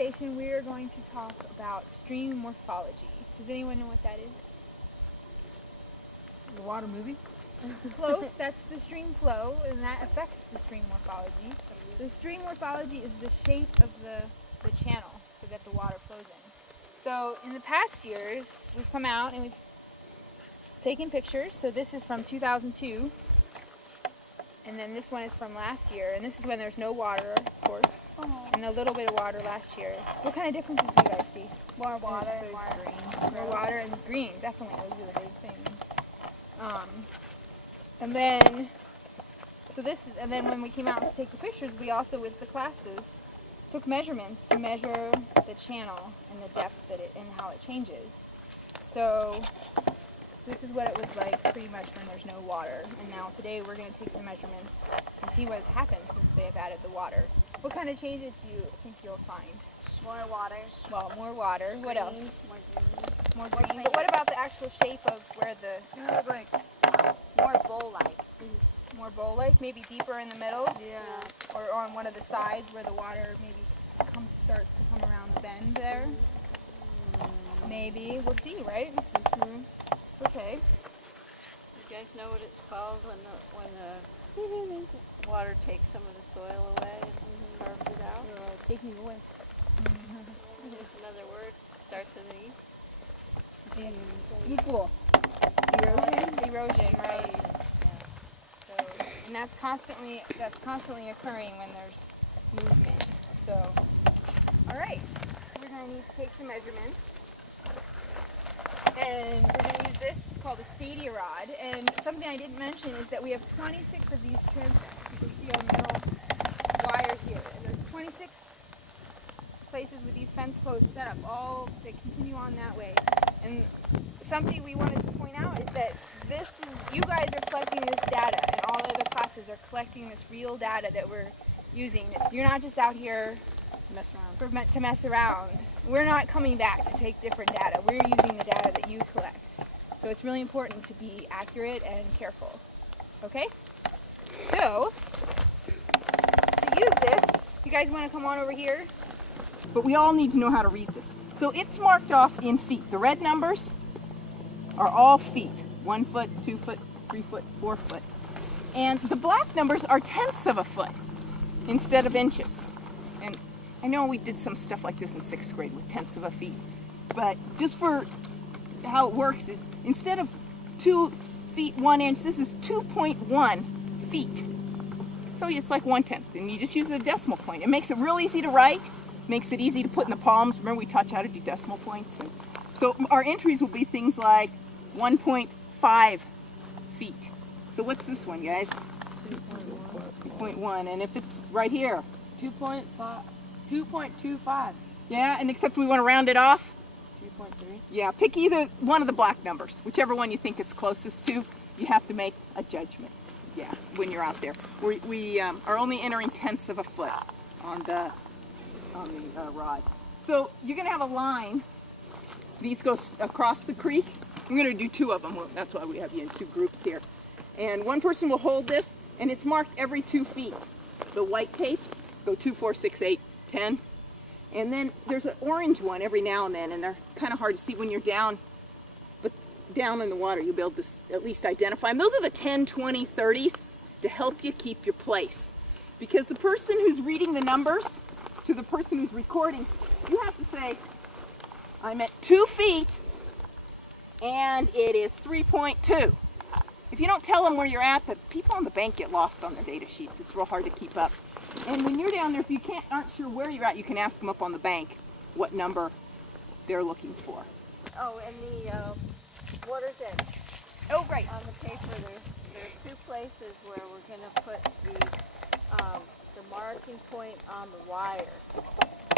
station we are going to talk about stream morphology. Does anyone know what that is? The water movie? Close, that's the stream flow, and that affects the stream morphology. The stream morphology is the shape of the channel that the water flows in. So in the past years, we've come out and we've taken pictures. So this is from 2002, and then this one is from last year, and this is when there's no water, of course, and a little bit of water last year. What kind of differences do you guys see? More water and more green. More water and green, definitely, those are the big things. And then, and then when we came out to take the pictures, we also, with the classes, took measurements to measure the channel and the depth and how it changes. So this is what it was like pretty much when there's no water. And now today we're going to take some measurements and see what has happened since they have added the water. What kind of changes do you think you'll find? More water. Well, more water. What else? More green. More green. But what about the actual shape of where It's gonna look like More bowl-like. more bowl-like, maybe deeper in the middle? yeah. Or on one of the sides where the water maybe starts to come around the bend there? Maybe. We'll see, right? Okay. You guys know what it's called when the water takes some of the soil away and carves it out? Taking away. There's another word, starts with an E. Equal. Erosion, right? Yeah. So, and that's constantly occurring when there's movement. So, all right, we're going to need to take some measurements, and we're going to use this. It's called a stadia rod. And something I didn't mention is that we have 26 of these transects. You can see our middle wire here, and there's 26 places with these fence posts set up, all that continue on that way. And something we wanted to point out is that you guys are collecting this data, and all other classes are collecting this real data that we're using. You're not just out here to mess around. We're not coming back to take different data. We're using the data that you collect. So it's really important to be accurate and careful. Okay? So, to use this, you guys want to come on over here? But we all need to know how to read this. So it's marked off in feet. The red numbers are all feet. 1 foot, 2 foot, 3 foot, 4 foot. And the black numbers are tenths of a foot instead of inches. And I know we did some stuff like this in 6th grade with tenths of a feet. But just for how it works is instead of 2 feet 1 inch, this is 2.1 feet. So it's like 1/10. And you just use a decimal point. It makes it real easy to write. Makes it easy to put in the palms. Remember we taught you how to do decimal points? And so our entries will be things like 1.5 feet. So what's this one, guys? 2.1. And if it's right here? 2.25. Yeah, and except we want to round it off? 2.3. Yeah, pick either one of the black numbers. Whichever one you think it's closest to, you have to make a judgment. Yeah, when you're out there. We are only entering tenths of a foot on the rod. So you're going to have a line. These go across the creek. We're going to do 2 of them. Well, that's why we have you in 2 groups here. And one person will hold this, and it's marked every 2 feet. The white tapes go 2, 4, 6, 8, 10. And then there's an orange one every now and then, and they're kind of hard to see when you're down. But down in the water, you'll be able to at least identify them. Those are the 10, 20, 30s to help you keep your place. Because the person who's reading the numbers to the person who's recording, you have to say, I'm at 2 feet and it is 3.2. If you don't tell them where you're at, the people on the bank get lost on their data sheets. It's real hard to keep up. And when you're down there, if you aren't sure where you're at, you can ask them up on the bank what number they're looking for. Oh, and the water's edge. Oh, right. On the paper, there's 2 places where we're going to put the marking point on the wire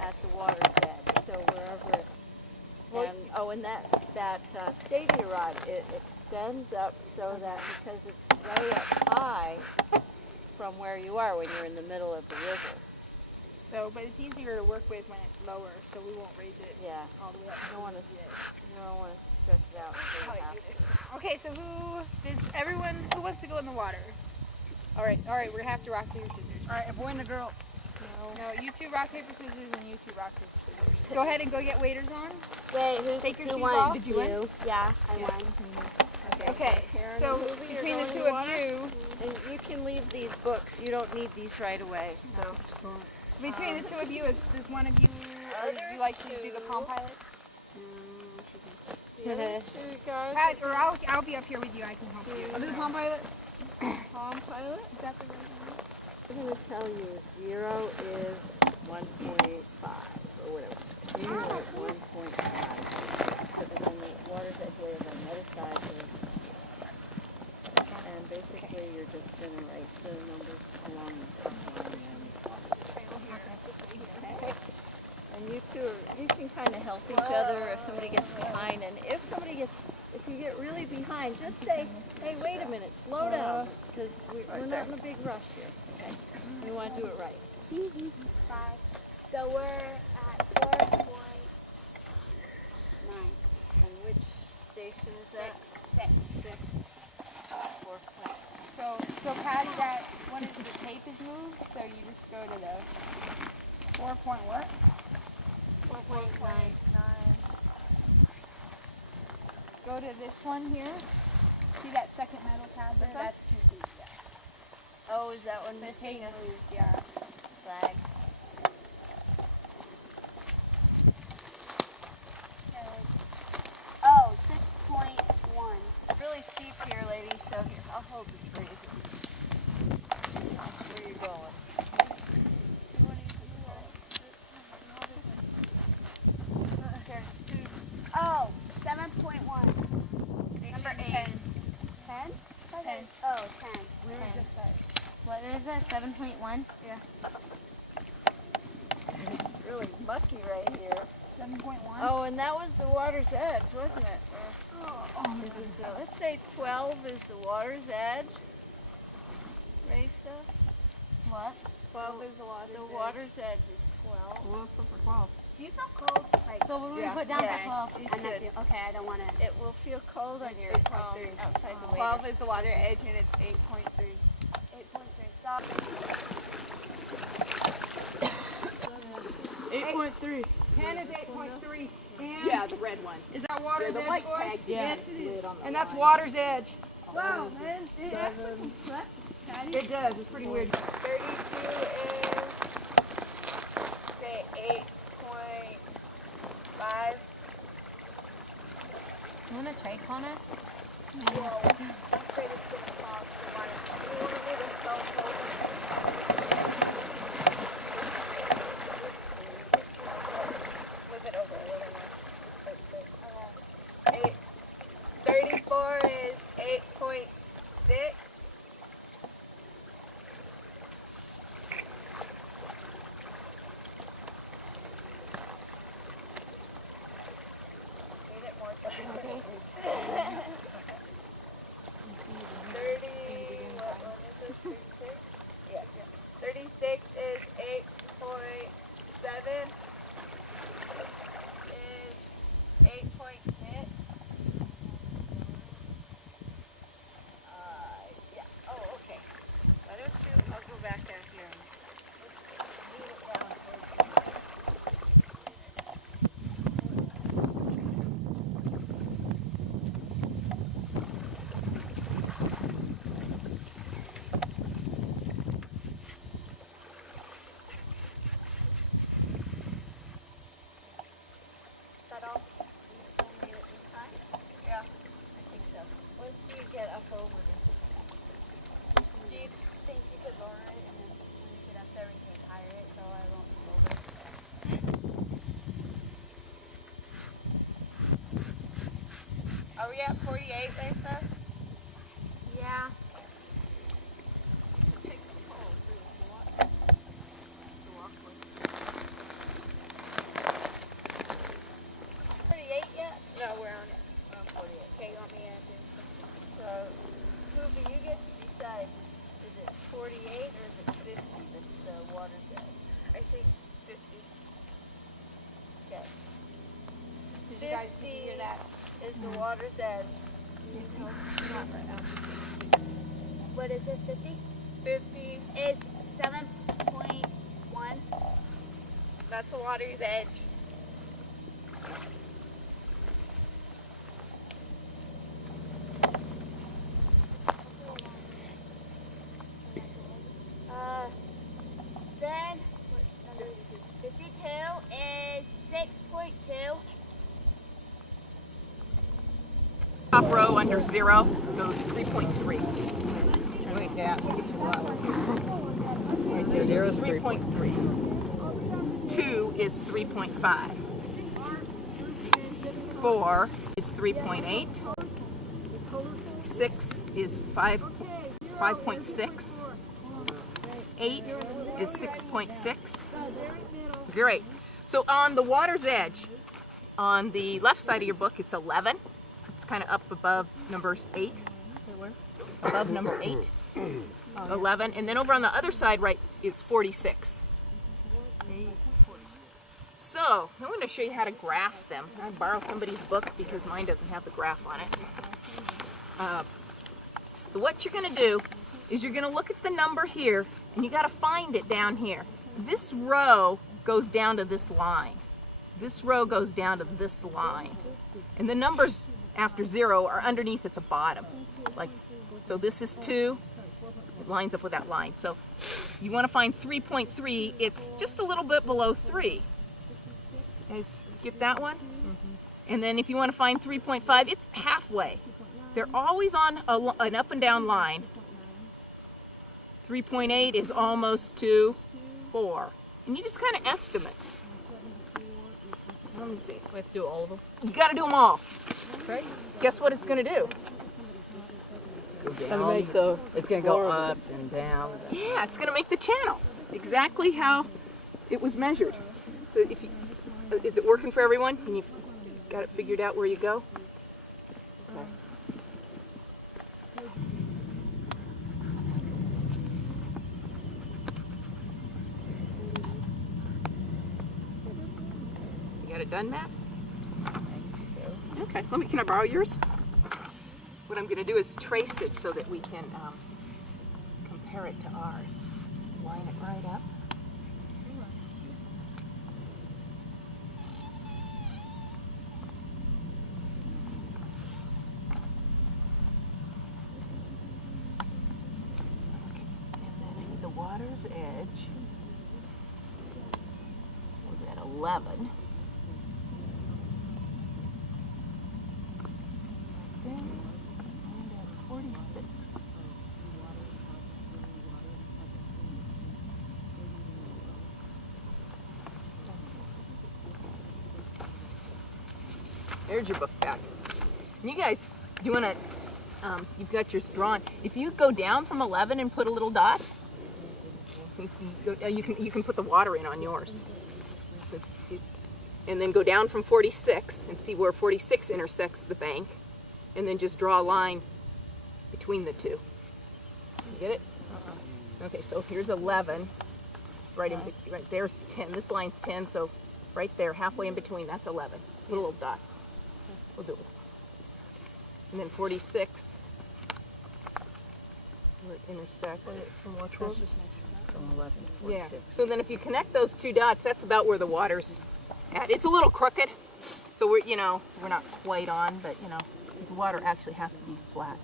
at the water's edge. So wherever, and that stadia rod, it extends up so that because it's way up high from where you are when you're in the middle of the river. So, but it's easier to work with when it's lower, so we won't raise it all the way up. You don't want to stretch it out. How do I do this? Okay, so who wants to go in the water? All right, we're gonna have to rock, paper, scissors. All right, a boy and a girl. No, you two rock, paper, scissors, and you two rock, paper, scissors. Go ahead and go get waders on. Wait, Take your who shoes won? off. Did you win? Yeah, I won. Okay, Karen so and Ruby are between the going two in the of water? you, And you can leave these books. You don't need these right away. So. between the two of you, does one of you, Other would you like to do the Palm two. Pilot? The other two guys. Pat, or I'll be up here with you. I can help you. I'll do the Palm Pilot. Palm Pilot. Is that the right one? I'm going to tell you 0 is 1.5 or whatever. 0 is 1.5. But then the water's edge wave on the other side is. And basically you're just going to write the numbers along the line. And you two, you can kind of help each other if somebody gets behind. And if you get really behind, just say, hey, wait a minute, slow down. Because we're not in a big rush here. Okay. We want to do it right. 5. So we're at 4.9. And which station is that? 6. 4. So Patty, that one is the tape is moved, so you just go to the 4 point what? 4.9. Go to this one here. See that second metal tab there? Okay. That's 2 feet. Yeah. Oh, is that one The missing tape a moved, yeah. flag? Oh, 6.1. It's really steep here, ladies, so here, I'll hold this for you. Where you going? Oh, 7.1. Number 8. 10? 10. Oh, 10. What is it? 7.1? It's really mucky right here. 7.1. Oh, and that was the water's edge, wasn't it? Let's say 12 is the water's edge. Raisa? What? 12 is the water's edge is 12. Well, let's look for 12. Do you feel cold? Like, So what do we Yeah. put down Yes. for 12? You I'm not should. feel, okay, I don't want to. It will feel cold on your outside the waiter. 12 is the water edge and it's 8.3. 8.3. Stop. 8.3. 10 is 8.3. And Yeah, the red one. is that water's The edge, white boys? tag. Yes, it is. And that's water's edge. Wow, man. It actually compresses, Patty. It does. It's pretty weird. 32 is, say, 8.5. You want to trade on it? I'm afraid it's going to fall to the water. You want me to help move it over a little more. 34 is 8.6. Need it more. 30, what one is this? 36? Yeah. 36 is 8.7. Is 8.6. Yeah. Oh, okay. Why don't you, I'll go back down here. Let's move it down towards you. Is that all? You still need it this time? Yeah, I think so. Once you get up over this. Do you think you could lower it and then when you get up there we can higher it so I won't move over? Are we at 48, Lisa? Yeah. Take the pole too if you want. To walk with. 48 yet? No, we're on it. We're on 48. Okay, you want me to do something? So, Ruby, you get to decide. Is it 48 or is it 50 that's the water's edge? I think 50. Okay. Did you guys hear that? Is the water's edge. What is this, 50? 50. Is 7.1? That's the water's edge. Then, what number is this? 52 is 6.2. Top row under 0 goes 3.3. Wait, yeah, get you lost. Right there, 0 is 3.3. 2 is 3.5. 4 is 3.8. 6 is 5.6. 8 is 6.6. Great. So on the water's edge, on the left side of your book, it's 11. It's kind of up above number 8. Above number 8. 11. And then over on the other side, right, is 46. So I'm going to show you how to graph them. I borrow somebody's book because mine doesn't have the graph on it. So what you're going to do is you're going to look at the number here, and you got to find it down here. This row goes down to this line. This row goes down to this line. And the numbers after 0 are underneath at the bottom. Like, so this is 2. It lines up with that line. So you want to find 3.3. It's just a little bit below 3. Guys, get that one? And then if you want to find 3.5, it's halfway. They're always on an up and down line. 3.8 is almost to 4. And you just kind of estimate. Let me see. We have to do all of them. You got to do them all. Right? Guess what it's going to do? Go down. It's going to go up and down. Yeah, it's going to make the channel. Exactly how it was measured. So if you, is it working for everyone? And you've got it figured out where you go? Okay. You got it done, Matt? Okay, can I borrow yours? What I'm going to do is trace it so that we can compare it to ours. Line it right up. And then I need the water's edge. Was at 11. And at 46. There's your book back. And you guys, you want to, you've got yours drawn. If you go down from 11 and put a little dot, you can put the water in on yours. And then go down from 46 and see where 46 intersects the bank. And then just draw a line between the two. You get it? Okay, so here's 11. It's right in, right there's 10. This line's 10, so right there, halfway in between, that's 11. Put a little dot. We'll do it. And then 46. Where it intersects. From what row? From 11 to 46. Yeah. So then if you connect those two dots, that's about where the water's at. It's a little crooked. So we're, we're not quite on, but because water actually has to be flat.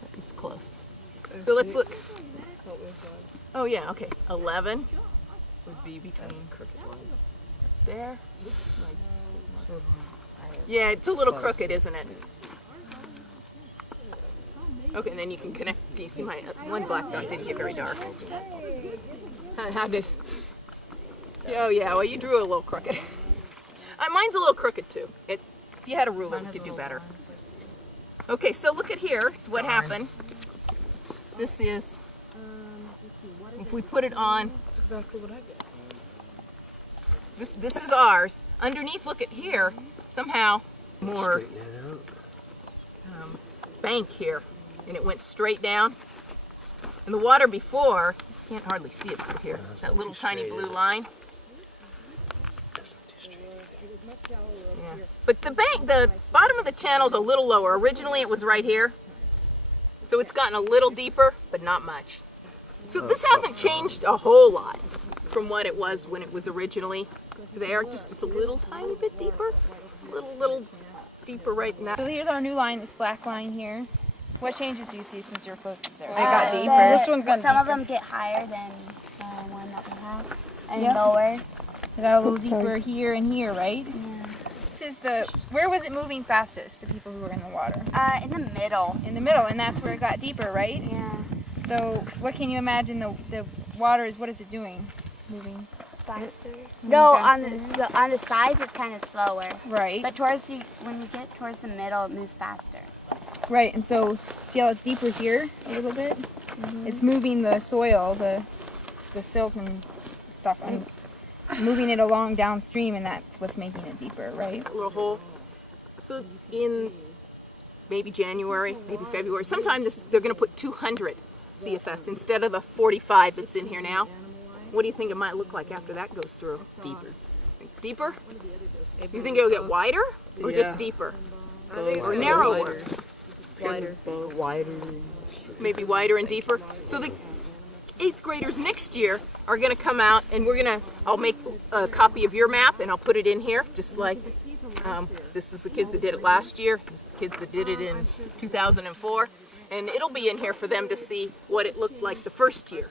But it's close. So let's look. Oh yeah, okay. 11 would be between crooked line. There. Oops, yeah, it's a little crooked, isn't it? Okay, and then you can connect. You see my one black dot didn't get very dark. How did? Oh yeah, well you drew it a little crooked. Mine's a little crooked too. If you had a ruler, you could do better. Okay, so look at here. What happened? This is. If we put it on. That's exactly what I get. This is ours. Underneath, look at here. Somehow more bank here, and it went straight down. And the water before, you can't hardly see it through here. That little tiny blue line. Yeah. But the bottom of the channel's a little lower. Originally it was right here. So it's gotten a little deeper, but not much. So this hasn't changed a whole lot. from what it was when it was originally there. Just it's a little tiny bit deeper, little deeper right in that. So here's our new line, this black line here. What changes do you see since you're closest there? They got deeper. This one's got some of them get higher than the one that we have, and Yeah. lower. They got a little deeper here and here, right? Yeah. This is the, where was it moving fastest, the people who were in the water? In the middle. In the middle, and that's where it got deeper, right? Yeah. So what can you imagine the water is, what is it doing? Moving. Faster. No, on faster. on the sides it's kind of slower. Right. But when you get towards the middle, it moves faster. Right, and so see how it's deeper here a little bit? It's moving the soil, the silt and stuff, and moving it along downstream, and that's what's making it deeper, right? That little hole. So in maybe January, maybe February, sometime they're going to put 200 CFS instead of the 45 that's in here now. What do you think it might look like after that goes through? Deeper. Deeper? You think it'll get wider or just deeper? Or narrower? Wider. Wider. Maybe wider and deeper. So the 8th graders next year are going to come out, and I'll make a copy of your map and I'll put it in here, just like this is the kids that did it last year, this is the kids that did it in 2004, and it'll be in here for them to see what it looked like the first year.